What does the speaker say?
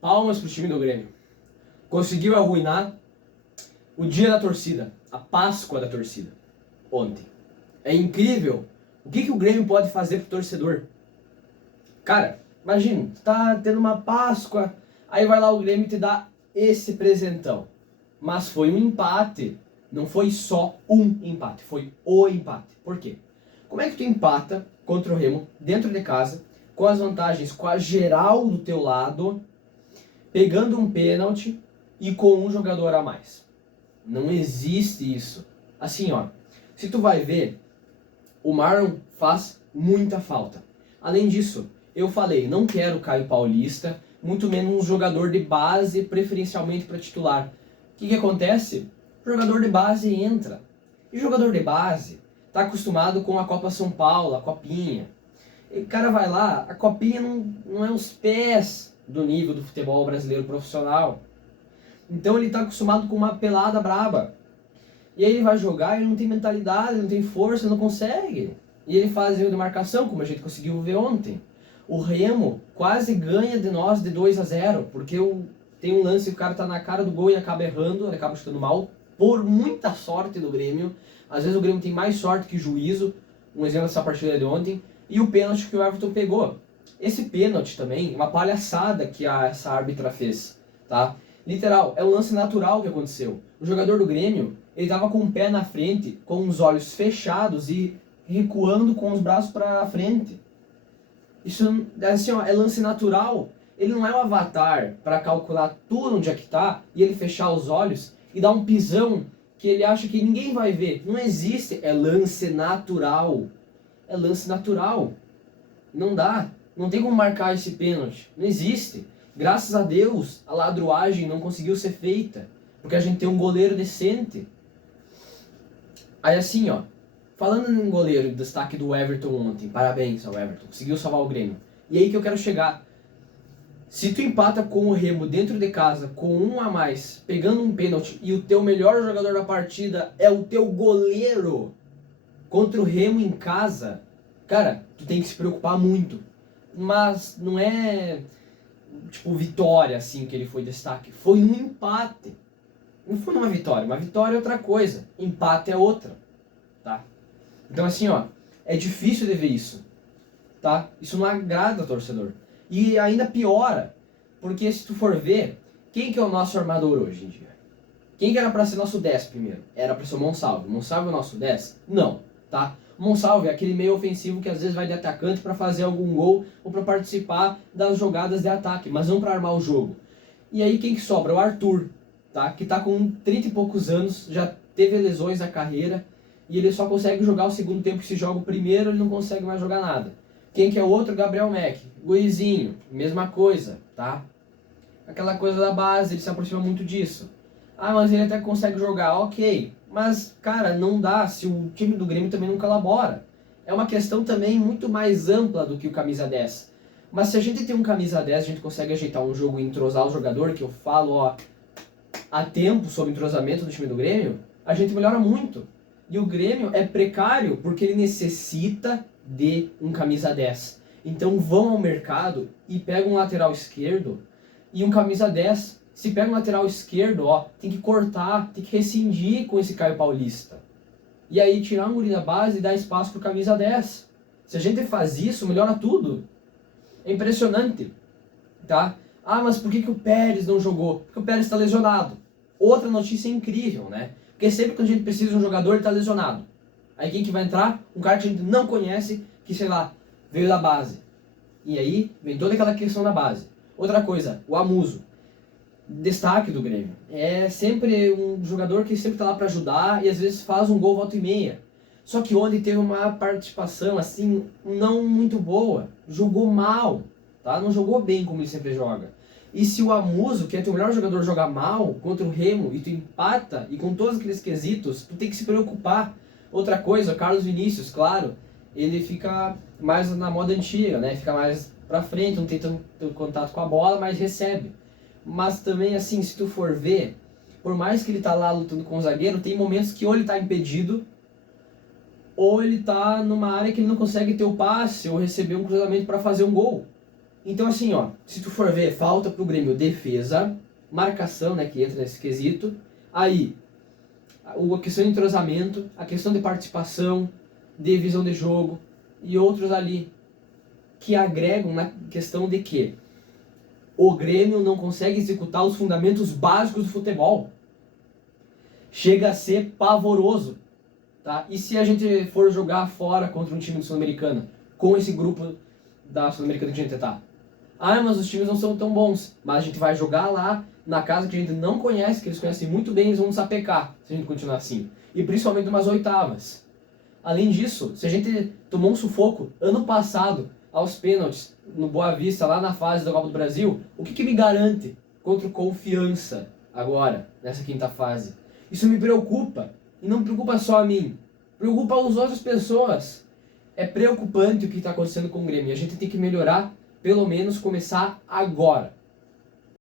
Palmas pro time do Grêmio. Conseguiu arruinar o dia da torcida, a Páscoa da torcida, ontem. É incrível o que o Grêmio pode fazer pro torcedor. Cara, imagina, tu tá tendo uma Páscoa, aí vai lá o Grêmio e te dá esse presentão. Mas foi um empate, não foi só um empate, foi o empate. Por quê? Como é que tu empata contra o Remo, dentro de casa, com as vantagens, com a geral do teu lado, pegando um pênalti e com um jogador a mais? Não existe isso. Assim, ó, se tu vai ver, o Marlon faz muita falta. Além disso, eu falei, não quero Caio Paulista, muito menos um jogador de base, preferencialmente para titular. O que acontece? O jogador de base entra. E o jogador de base está acostumado com a Copa São Paulo, a Copinha. E o cara vai lá, a Copinha não é os pés do nível do futebol brasileiro profissional. Então ele está acostumado com uma pelada braba. E aí ele vai jogar, ele não tem mentalidade, ele não tem força, ele não consegue. E ele faz erro de marcação, como a gente conseguiu ver ontem. O Remo quase ganha de nós de 2-0, porque tem um lance que o cara tá na cara do gol e acaba errando, ele acaba chutando mal, por muita sorte do Grêmio. Às vezes o Grêmio tem mais sorte que juízo, um exemplo dessa partida de ontem, e o pênalti que o Everton pegou. Esse pênalti também, uma palhaçada que essa árbitra fez, tá? Literal, é um lance natural que aconteceu. O jogador do Grêmio, ele tava com o pé na frente, com os olhos fechados e recuando com os braços para frente. Isso assim, ó, é lance natural. Ele não é um avatar para calcular tudo onde é que tá e ele fechar os olhos e dar um pisão que ele acha que ninguém vai ver. Não existe, é lance natural. É lance natural. Não dá. Não tem como marcar esse pênalti. Não existe. Graças a Deus, a ladruagem não conseguiu ser feita. Porque a gente tem um goleiro decente. Aí assim, ó. Falando em goleiro, destaque do Everton ontem. Parabéns ao Everton. Conseguiu salvar o Grêmio. E aí que eu quero chegar. Se tu empata com o Remo dentro de casa, com um a mais, pegando um pênalti, e o teu melhor jogador da partida é o teu goleiro contra o Remo em casa, cara, tu tem que se preocupar muito. Mas não é tipo vitória assim que ele foi destaque. Foi um empate. Não foi uma vitória. Uma vitória é outra coisa. Empate é outra. Tá? Então assim, ó, é difícil de ver isso. Tá? Isso não agrada ao torcedor. E ainda piora, porque se tu for ver, quem que é o nosso armador hoje em dia? Quem que era para ser nosso 10 primeiro? Era para ser o Monsalve. Monsalve é o nosso 10? Não, tá? Monsalve é aquele meio ofensivo que às vezes vai de atacante para fazer algum gol ou para participar das jogadas de ataque, mas não para armar o jogo. E aí quem que sobra? O Arthur, tá? Que tá com 30 e poucos anos, já teve lesões na carreira e ele só consegue jogar o segundo tempo. Que se joga o primeiro, ele não consegue mais jogar nada. Quem que é o outro? Gabriel Mack. Gurizinho, mesma coisa, tá? Aquela coisa da base, ele se aproxima muito disso. Ah, mas ele até consegue jogar, ok. Mas, cara, não dá se o time do Grêmio também não colabora. É uma questão também muito mais ampla do que o camisa 10. Mas se a gente tem um camisa 10, a gente consegue ajeitar um jogo e entrosar o jogador, que eu falo, ó, há tempo sobre entrosamento do time do Grêmio, a gente melhora muito. E o Grêmio é precário porque ele necessita de um camisa 10. Então vão ao mercado e pegam um lateral esquerdo e um camisa 10. Se pega um lateral esquerdo, ó, tem que cortar, tem que rescindir com esse Caio Paulista. E aí tirar um guri da base e dar espaço pro camisa 10. Se a gente faz isso, melhora tudo. É impressionante, tá? Ah, mas por que o Pérez não jogou? Porque o Pérez está lesionado. Outra notícia incrível, né? Porque sempre que a gente precisa de um jogador, ele está lesionado. Aí quem que vai entrar? Um cara que a gente não conhece, que, sei lá, veio da base. E aí vem toda aquela questão da base. Outra coisa, o Amuso. Destaque do Grêmio. É sempre um jogador que sempre está lá para ajudar e às vezes faz um gol volta e meia. Só que ontem teve uma participação assim, não muito boa. Jogou mal, tá? Não jogou bem como ele sempre joga. E se o Amuso, que é teu melhor jogador, jogar mal contra o Remo e tu empata, e com todos aqueles quesitos, tu tem que se preocupar. Outra coisa, Carlos Vinícius, claro, ele fica mais na moda antiga, né? Fica mais pra frente, não tem tanto contato com a bola, mas recebe. Mas também, assim, se tu for ver, por mais que ele tá lá lutando com o zagueiro, tem momentos que ou ele tá impedido, ou ele tá numa área que ele não consegue ter o passe, ou receber um cruzamento para fazer um gol. Então assim, ó, se tu for ver, falta pro Grêmio defesa, marcação, né, que entra nesse quesito, aí a questão de entrosamento, a questão de participação, de visão de jogo e outros ali que agregam na questão de que o Grêmio não consegue executar os fundamentos básicos do futebol. Chega a ser pavoroso, tá? E se a gente for jogar fora contra um time do Sul-Americana, com esse grupo da Sul-Americana que a gente tá? Ah, mas os times não são tão bons. Mas a gente vai jogar lá na casa que a gente não conhece, que eles conhecem muito bem, eles vão nos apecar se a gente continuar assim. E principalmente umas oitavas. Além disso, se a gente tomou um sufoco ano passado aos pênaltis no Boa Vista, lá na fase da Copa do Brasil, o que me garante contra o Confiança agora, nessa quinta fase? Isso me preocupa. E não preocupa só a mim. Preocupa as outras pessoas. É preocupante o que está acontecendo com o Grêmio. A gente tem que melhorar, pelo menos começar agora.